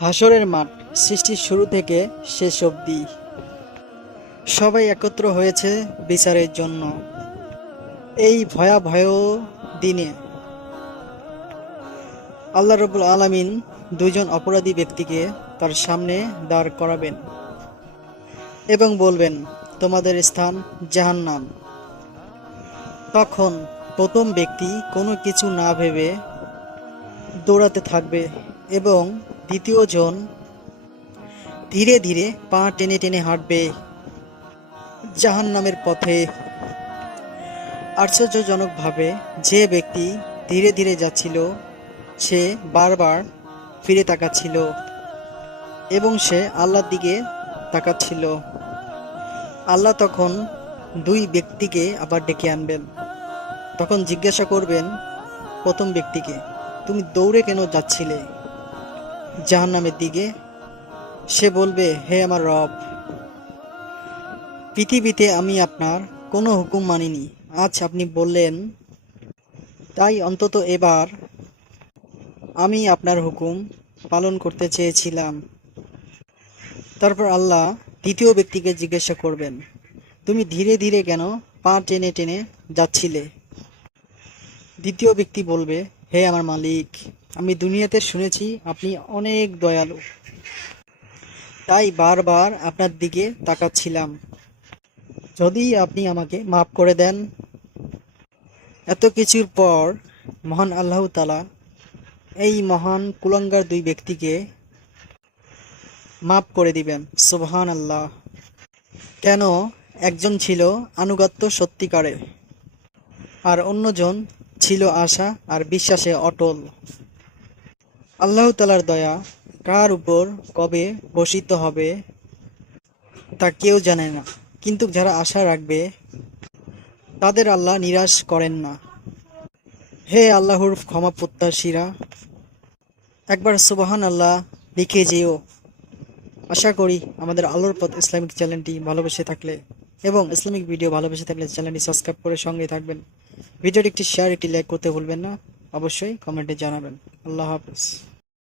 হাসরের মাঠ সৃষ্টির শুরু থেকে শেষ অবধি। সবাই একত্র হয়েছে বিচারের জন্য। এই ভয়াবহ দিনে আল্লাহ রবুল আলামিন দুইজন অপরাধী ব্যক্তিকে তার সামনে দাঁড় করাবেন এবং বলবেন, তোমাদের স্থান জাহান্নাম। তখন প্রথম ব্যক্তি কোনো কিছু না ভেবে দৌড়াতে থাকবে এবং দ্বিতীয় জন ধীরে ধীরে পা টেনে টেনে হাঁটবে জাহান নামের পথে। আশ্চর্যজনকভাবে যে ব্যক্তি ধীরে ধীরে যাচ্ছিল, সে বারবার ফিরে তাকাচ্ছিল এবং সে আল্লাহর দিকে তাকাচ্ছিল। আল্লাহ তখন দুই ব্যক্তিকে আবার ডেকে আনবেন। তখন জিজ্ঞাসা করবেন প্রথম ব্যক্তিকে, তুমি দৌড়ে কেন যাচ্ছিলে? জাহান্নামের দিকে, সে বলবে, হে আমার রব, পৃথিবীতে আমি আপনার কোনো হুকুম মানিনি। আজ আপনি বললেন, তাই অন্তত এবার আমি আপনার হুকুম পালন করতে চেয়েছিলাম। তারপর আল্লাহ দ্বিতীয় ব্যক্তিকে জিজ্ঞাসা করবেন, তুমি ধীরে ধীরে কেন পা টেনে টেনে যাচ্ছিলে? দ্বিতীয় ব্যক্তি বলবে, হে আমার মালিক আমি দুনিয়াতে শুনেছি, আপনি অনেক দয়ালু। তাই বারবার আপনার দিকে তাকাচ্ছিলাম। যদি আপনি আমাকে মাফ করে দেন। এত কিছুর পর মহান আল্লাহ তালা এই মহান কুলঙ্গার দুই ব্যক্তিকে মাফ করে দিবেন। সুবহান আল্লাহ কেন? একজন ছিল আনুগত্য সত্যিকারের, আর অন্যজন ছিল আশা আর বিশ্বাসে অটল। আল্লাহ তালার দয়া কার উপর কবে বর্ষিত হবে তা কেউ জানে না। কিন্তু যারা আশা রাখবে, তাদের আল্লাহ নিরাশ করেন না। হে আল্লাহর ক্ষমা প্রত্যাশীরা, একবার সুবাহান আল্লাহ লিখে যেও। আশা করি আমাদের আলোর পথ ইসলামিক চ্যানেলটি ভালোবেসে থাকলে এবং ইসলামিক ভিডিও ভালোবেসে থাকলে চ্যানেলটি সাবস্ক্রাইব করে সঙ্গে থাকবেন। ভিডিওটি একটি শেয়ার একটি লাইক করতে ভুলবেন না। অবশ্যই কমেন্টে জানাবেন। আল্লাহ হাফিজ।